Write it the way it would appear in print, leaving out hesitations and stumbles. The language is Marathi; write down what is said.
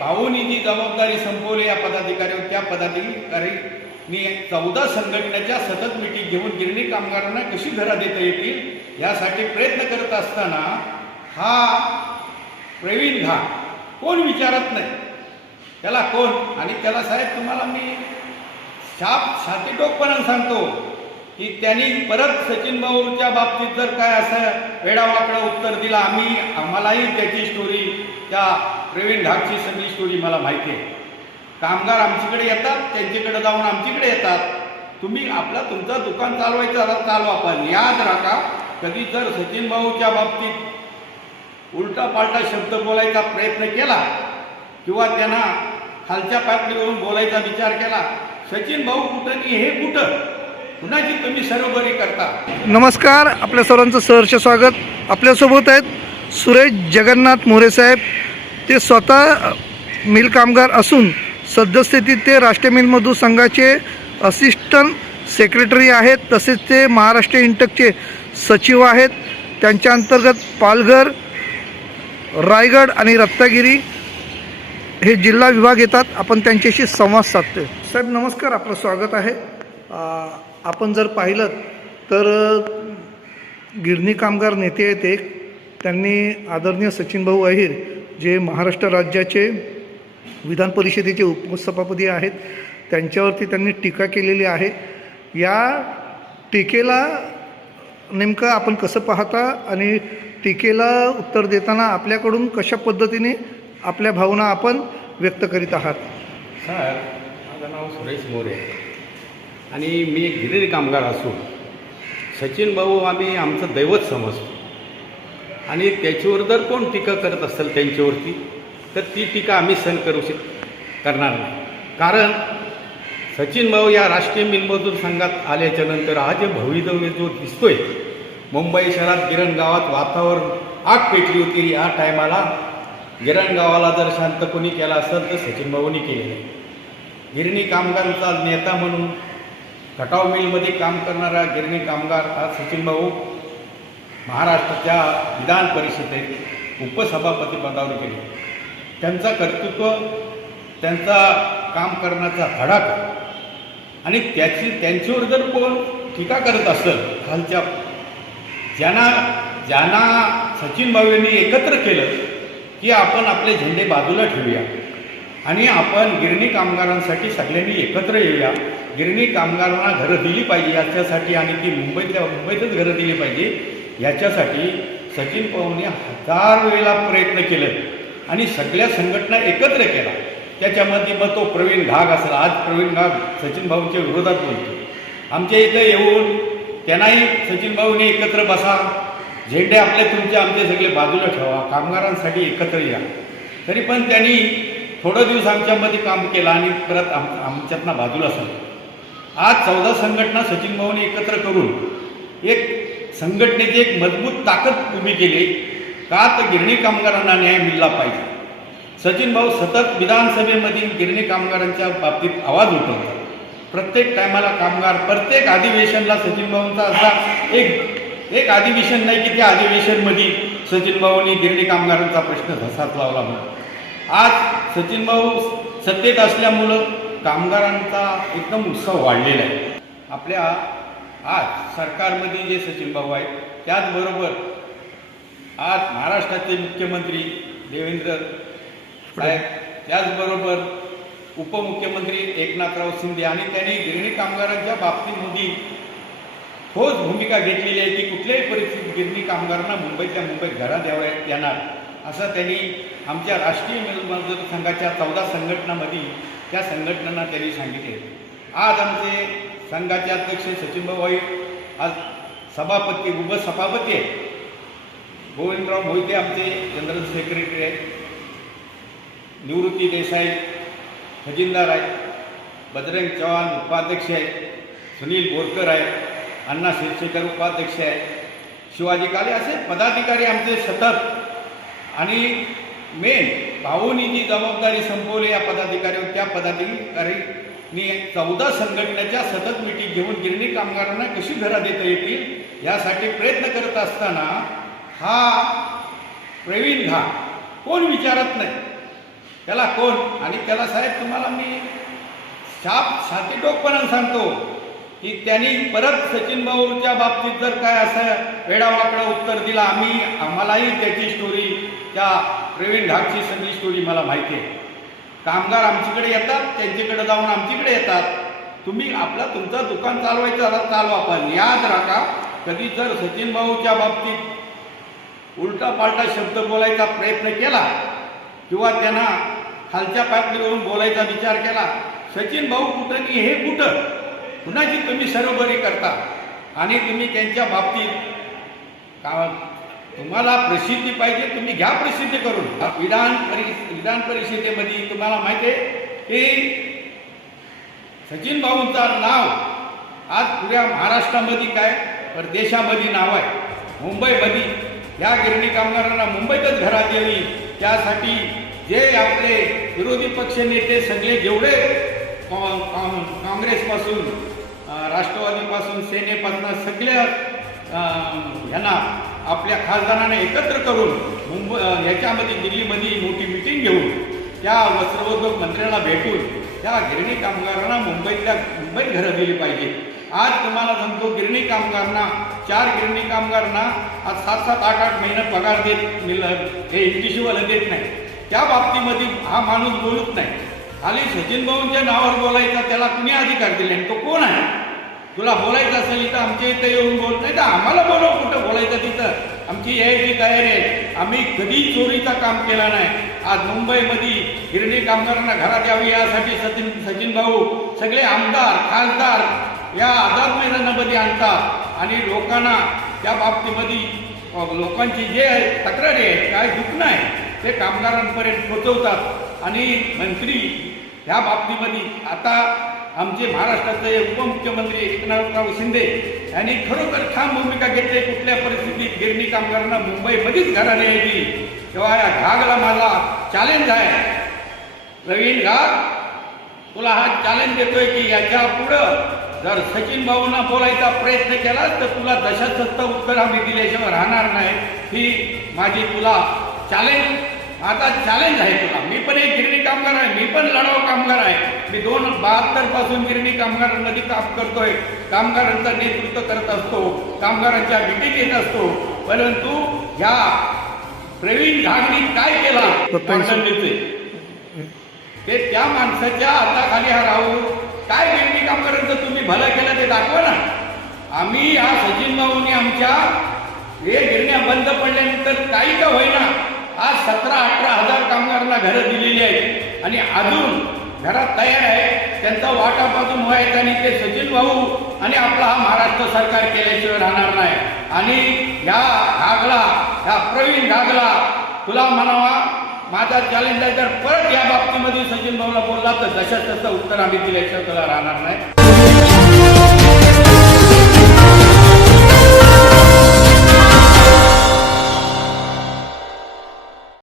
भाऊनी जी जबाबदारी संपवली या पदाधिकाऱ्यावर, त्या पदाधिकाऱ्यांनी 14 संघटनेच्या सतत मिटिंग घेऊन गिरणी कामगारांना कशी घरा देता येतील यासाठी प्रयत्न करत असताना हा प्रवीण घा कोण विचारत नाही, त्याला कोण. आणि त्याला साहेब तुम्हाला मी छातीटोकपणाने सांगतो की त्यांनी परत सचिन भाऊच्या बाबतीत जर काय असं वेडावाकडं उत्तर दिलं, आम्हालाही त्याची स्टोरी, त्या प्रवीण ढाकची सगळी स्टोरी मला माहिती आहे. कामगार आमच्याकडे येतात, त्यांच्याकडे जाऊन आमच्याकडे येतात. तुम्ही तुमचं दुकान चालवायचं चालवा, पण याद राखा कधी जर सचिन भाऊच्या बाबतीत उलटा पालटा शब्द बोलायचा प्रयत्न केला किंवा त्यांना खालच्या पातळीवरून बोलायचा विचार केला, सचिन भाऊ कुठं की हे कुठं, कुणाची तुम्ही सर्वबरी करता. नमस्कार, आपल्या सर्वांचं सहर्ष स्वागत. आपल्यासोबत आहेत सुरेश जगन्नाथ मोरे साहेब. ते स्वतः मिल कामगार असून सद्यस्थितीत ते राष्ट्रीय मिल मजदूर संघाचे असिस्टंट सेक्रेटरी आहेत, तसेच ते महाराष्ट्र इंटकचे सचिव आहेत. त्यांच्या अंतर्गत पालघर, रायगड आणि रत्नागिरी हे जिल्हा विभाग येतात. आपण त्यांच्याशी संवाद साधतो. साहेब नमस्कार, आपलं स्वागत आहे. आपण जर पाहिलं तर गिरणी कामगार नेते आहेत एक, त्यांनी आदरणीय सचिन भाऊ अहिर जे महाराष्ट्र राज्याचे विधान परिषदेचे उपसभापती आहेत, त्यांच्यावरती त्यांनी टीका केलेली आहे. या टीकेला नेमकं आपण कसं पाहता आणि टीकेला उत्तर देताना आपल्याकडून कशा पद्धतीने आपल्या भावना आपण व्यक्त करीत आहात? सर, माझं नाव सुरेश मोरे आणि मी एक गिरणी कामगार असून सचिन भाऊ आम्ही आमचं दैवत समजतो. आणि त्याच्यावर जर कोण टीका करत असेल त्यांच्यावरती, तर ती टीका आम्ही सहन करणार नाही. कारण सचिन भाऊ या राष्ट्रीय मिल मजदूर संघात आल्याच्यानंतर हा जे भवितव्य जो दिसतोय, मुंबई शहरात गिरण गावात वातावरण आग पेटली होती. या टायमाला गिरण गावाला जर शांत कोणी केला असेल तर सचिन भाऊनी केलेलं आहे. गिरणी कामगारांचा नेता म्हणून खटाव मिलमध्ये काम करणारा गिरणी कामगार हा सचिन भाऊ महाराष्ट्राच्या विधान परिषदेत उपसभापती पदावर गेले. त्यांचा कर्तृत्व, त्यांचा काम करण्याचा धडाका आणि त्यांच्यावर जर कोण टीका करत असेल खालच्या, ज्यांना सचिन भाऊ यांनी एकत्र केलं की आपण आपले झेंडे बाजूला ठेवूया आणि आपण गिरणी कामगारांसाठी सगळ्यांनी एकत्र येऊया, गिरणी कामगारांना घरं दिली पाहिजे याच्यासाठी, आणि ती मुंबईतच घरं दिली पाहिजे याच्यासाठी सचिन भाऊंनी 1000 वेळेला प्रयत्न केले आणि सगळ्या संघटना एकत्र केला. त्याच्यामध्ये मग तो प्रवीण घाग असेल, आज प्रवीण घाग सचिन भाऊंच्या विरोधात बोलतो. आमच्या इथं येऊन त्यांनाही सचिन भाऊने एकत्र बसा, झेंडे आपले तुमचे आमचे सगळे बाजूला ठेवा, कामगारांसाठी एकत्र या. तरी पण त्यांनी थोडं दिवस आमच्यामध्ये काम केलं आणि परत आमच्यातनं बाजूला सरकलं. आज 14 संघटना सचिन भाऊने एकत्र करून एक संघटनेची एक मजबूत ताकद उभी केली. का तर गिरणी कामगारांना न्याय मिळाला पाहिजे. सचिन भाऊ सतत विधानसभेमधील गिरणी कामगारांच्या बाबतीत आवाज उठवतात. प्रत्येक टायमाला कामगार, प्रत्येक अधिवेशनला सचिन भाऊंचा असा एक अधिवेशन नाही की त्या अधिवेशनमध्ये सचिन भाऊंनी गिरणी कामगारांचा प्रश्न धसात लावला म्हणून. आज सचिन भाऊ सत्तेत असल्यामुळं कामगारांचा एकदम उत्साह वाढलेला आहे. आपल्या आज सरकारमध्ये जे सचिन भाऊ आहेत, त्याचबरोबर आज महाराष्ट्राचे मुख्यमंत्री देवेंद्र साहेब, त्याचबरोबर उपमुख्यमंत्री एकनाथराव शिंदे, आणि त्यांनी गिरणी कामगारांच्या बाबतीमध्ये ठोस भूमिका घेतलेली आहे की कुठल्याही परिस्थितीत गिरणी कामगारांना मुंबईतल्या मुंबईत घरा द्याव्यात येणार असं त्यांनी आमच्या राष्ट्रीय मिल मजदूर संघाच्या 14 संघटनांमध्ये त्या संघटनांना त्यांनी सांगितले. आज आमचे संघाचे अध्यक्ष सचिन भाऊ आहे, आज सभापती उपसभापती आहे गोविंदराव मोहिते, आमचे जनरल सेक्रेटरी आहेत, निवृत्ती देसाई खजिनदार आहेत, बजरंग चव्हाण उपाध्यक्ष आहेत, सुनील बोरकर आहेत, अण्णा शिरशेकर उपाध्यक्ष आहेत, शिवाजी काले, असे पदाधिकारी आमचे सतत. आणि मेन भाऊनी जी जबाबदारी संपवली या पदाधिकाऱ्यावर, त्या पदाधिकाऱ्यांनी 14 संघटनेच्या सतत मिटिंग घेऊन गिरणी कामगारांना कशी घरा देता येतील यासाठी प्रयत्न करत असताना हा प्रवीण घाग कोण विचारत नाही, त्याला कोण आणि त्याला साहेब तुम्हाला मी छाती टोकपणाने सांगतो की त्यांनी परत सचिन भाऊच्या बाबतीत जर काय असं वेडावाकडं उत्तर दिलं आम्हालाही त्याची स्टोरी त्या प्रवीण घागची सगळी स्टोरी मला माहिती आहे. कामगार आमच्याकडे येतात, त्यांच्याकडे जाऊन आमच्याकडे येतात. तुम्ही तुमचं दुकान चालवायचं आता चालवा, पण याद राखा कधी जर सचिन भाऊच्या बाबतीत उलटा पालटा शब्द बोलायचा प्रयत्न केला किंवा त्यांना खालच्या पातळीवरून बोलायचा विचार केला, सचिन भाऊ कुठं आणि हे कुठं, कुणाची तुम्ही सर्वबरी करता आणि तुम्ही त्यांच्या बाबतीत तुम्हाला प्रसिद्धी पाहिजे, तुम्ही घ्या प्रसिद्धी करून. विधान परिषदेमध्ये तुम्हाला माहिती आहे की सचिन भाऊंचं नाव आज पुऱ्या महाराष्ट्रामध्ये काय परदेशामध्ये नाव आहे. मुंबईमध्ये या गिरणी कामगारांना मुंबईतच घरात यावी त्यासाठी जे आपले विरोधी पक्ष नेते सगळे जेवढे काँग्रेसपासून राष्ट्रवादीपासून सेनेपासून सगळ्या ह्यांना आपल्या खासदारांना एकत्र करून ह्याच्यामध्ये दिल्लीमध्ये मोठी मिटिंग घेऊन त्या वस्त्रोद्योग मंत्र्यांना भेटून त्या गिरणी कामगारांना मुंबईत घरं दिली पाहिजे. आज तुम्हाला सांगतो गिरणी कामगारांना 4 गिरणी कामगारांना आज 7-7, 8-8 महिने पगार हे इंटिशीवाला देत नाही. त्या बाबतीमध्ये हा माणूस बोलत नाही. खाली सचिन भाऊंच्या नावावर बोलायचा त्याला कुणी अधिकार दिले आणि तो कोण आहे? तुला बोलायचं असेल इथं आमच्या इथं येऊन बोल, नाही तर आम्हाला बोलव कुठं बोलायचं तिथं, आमची यायची तयारी आहे. आम्ही कधी चोरीचा काम केला नाही. आज मुंबईमध्ये गिरणी कामगारांना घरात यावी यासाठी सचिन भाऊ सगळे आमदार खासदार या आझाद मैदानामध्ये आणतात आणि लोकांना त्या बाबतीमध्ये लोकांची जे तक्रारी आहे काय दुखणं आहे ते कामगारांपर्यंत पोहोचवतात. आणि मंत्री ह्या बाबतीमध्ये आता आमचे महाराष्ट्राचे उपमुख्यमंत्री एकनाथराव शिंदे यांनी खरोखर ठाम भूमिका घेतली. कुठल्या परिस्थितीत गिरणी कामगारांना मुंबईमध्येच घराने यायची. तेव्हा या घागला माझा चॅलेंज आहे. प्रवीण घाग, तुला हा चॅलेंज देतोय की याच्या पुढं जर सचिन भाऊंना बोलायचा प्रयत्न केला तर तुला दशासत्ता उत्तर आम्ही दिल्याशिवाय राहणार नाही. ही माझी तुला माझा चॅलेंज आहे तुला. मी पण एक गिरणी कामगार आहे, मी पण लढाऊ कामगार आहे. मी 2072 पासून गिरणी कामगारांमध्ये काम करतोय, कामगारांचं नेतृत्व करत असतो, कामगारांच्या मिटिंग घेत असतो. परंतु ह्या प्रवीण घागनी काय केला ते त्या माणसाच्या हाताखाली हा राहून काय गिरणी कामगारांचं तुम्ही भलं केलं ते दाखवा ना. आम्ही या सचिन भाऊंनी आमच्या हे गिरण्या बंद पडल्यानंतर काही का होईना आज 17-18 हजार कामगारांना घरं दिलेली आहेत आणि अजून घरात तयार आहे. त्यांचा वाटापासून व्हायचा आणि ते सचिन भाऊ आणि आपला हा महाराष्ट्र सरकार केल्याशिवाय राहणार नाही. आणि ह्या प्रवीण घागला तुला म्हणावा माझा चॅलेंज आहे, जर परत या बाबतीमध्ये सचिन भाऊला बोलला तर जशा तसं उत्तर आम्ही दिल्याशिवाय तुला राहणार नाही.